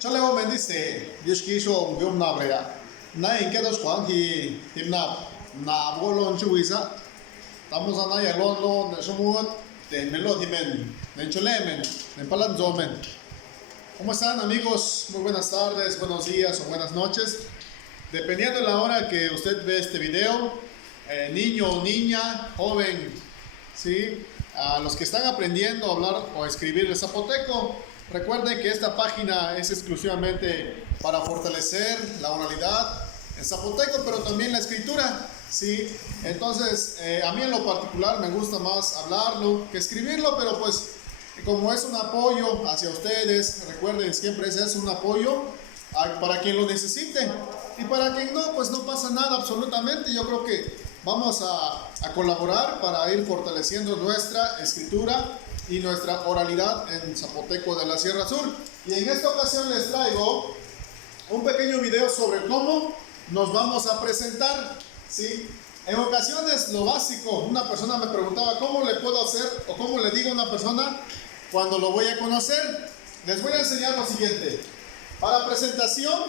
cho leo men dise dish ki so yom na brea na in ke dos kwang ki timna na bolon chuisa estamos ana ya lon de somut de melodi men de cholemen de palanzomen. ¿Cómo están, amigos? Muy buenas tardes, buenos días o buenas noches, dependiendo de la hora que usted ve este video, niño o niña, joven, ¿sí? A los que están aprendiendo a hablar o a escribir el zapoteco, recuerden que esta página es exclusivamente para fortalecer la oralidad en zapoteco, pero también la escritura, ¿sí? Entonces, a mí en lo particular me gusta más hablarlo que escribirlo, pero pues como es un apoyo hacia ustedes, recuerden, siempre es un apoyo para quien lo necesite, y para quien no, pues no pasa nada absolutamente. Yo creo que vamos a colaborar para ir fortaleciendo nuestra escritura y nuestra oralidad en zapoteco de la Sierra Sur. Y en esta ocasión les traigo un pequeño video sobre cómo nos vamos a presentar, ¿sí? En ocasiones lo básico, una persona me preguntaba cómo le puedo hacer o cómo le digo a una persona cuando lo voy a conocer. Les voy a enseñar lo siguiente. Para presentación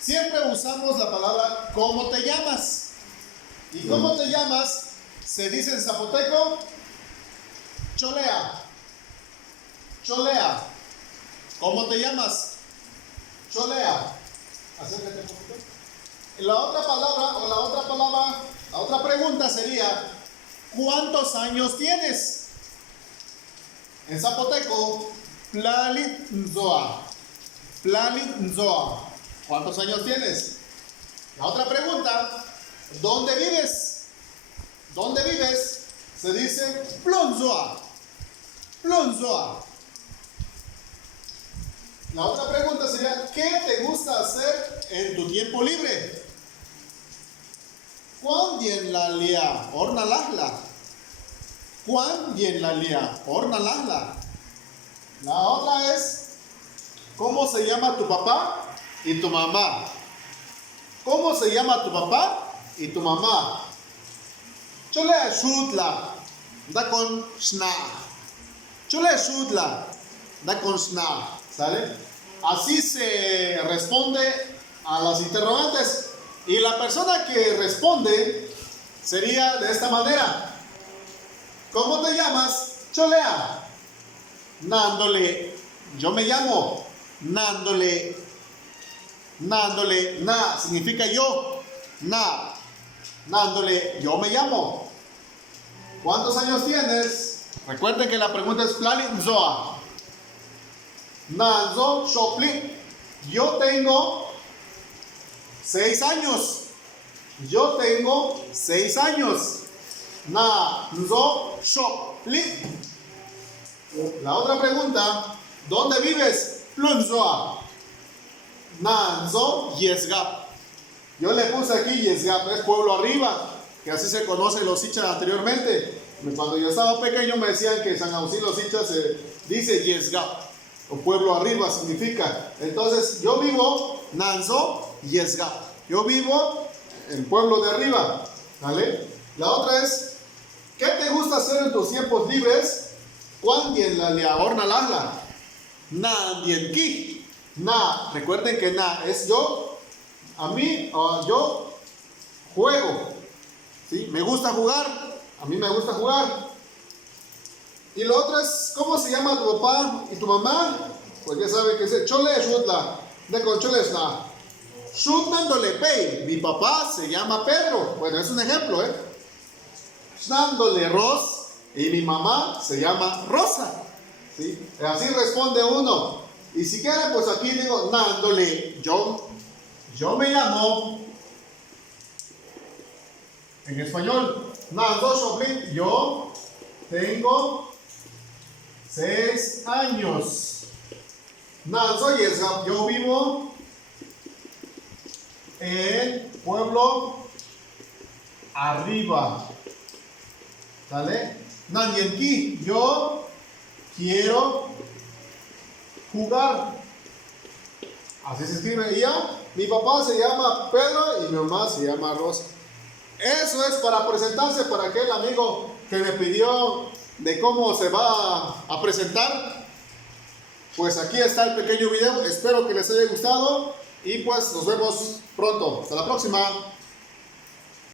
siempre usamos la palabra ¿cómo te llamas? ¿Y cómo te llamas? Se dice en zapoteco cholea. Cholea. ¿Cómo te llamas? Cholea. Acércate un poquito. La otra pregunta sería ¿cuántos años tienes? En zapoteco, Plalinzoa. Plalinzoa. ¿Cuántos años tienes? La otra pregunta, ¿dónde vives? ¿Dónde vives? Se dice Plonzoa. Plonzoa. La otra pregunta sería, ¿qué te gusta hacer en tu tiempo libre? ¿Cuán bien la lia? Orna lahla. ¿Cuán bien la lia? Orna lahla. La otra es, ¿cómo se llama tu papá y tu mamá? ¿Cómo se llama tu papá y tu mamá? Chole shutla. Da con sna. Chole shutla. Da con sna. ¿Sale? Así se responde a las interrogantes. Y la persona que responde sería de esta manera. ¿Cómo te llamas? Cholea. Nándole. Yo me llamo. Nándole. Nándole. Na significa yo. Na. Nándole. Yo me llamo. ¿Cuántos años tienes? Recuerden que la pregunta es Plalinzoa. Nanzo Shopli. Yo tengo 6 años. Yo tengo 6 años. Nanzo Shopli. La otra pregunta, ¿dónde vives? Plunzoa. Nanzo Yesgap. Yo le puse aquí Yesgap, es pueblo arriba, que así se conoce los Ichas anteriormente. Cuando yo estaba pequeño me decían que San Agustín los Ichas se dice Yesgap. O pueblo arriba significa. Entonces yo vivo Nanzo Yesgap. Yo vivo en el pueblo de arriba. ¿Vale? La otra es, ¿qué te gusta hacer en tus tiempos libres? ¿Cuán bien la leaborna lahla? Na bien ki. Na, recuerden que na es yo. A mí, yo juego. ¿Sí? Me gusta jugar. A mí me gusta jugar. Y lo otro es, ¿cómo se llama tu papá y tu mamá? Pues ya sabe que es Chole Shutla, de con Chole Sna. Shutnándole Pei, mi papá se llama Pedro. Bueno, es un ejemplo, Snándole Ros, y mi mamá se llama Rosa. ¿Sí? Así responde uno. Y si quieren, pues aquí digo, nándole, yo me llamo, en español, Nando Shopli, yo tengo 6 años. Nanzo Yesgap, yo vivo en pueblo arriba. ¿Sale? Nanyenki, yo quiero jugar. Así se escribe. Y ya, mi papá se llama Pedro y mi mamá se llama Rosa. Eso es para presentarse para aquel amigo que me pidió de cómo se va a presentar. Pues aquí está el pequeño video, espero que les haya gustado y pues nos vemos pronto. Hasta la próxima.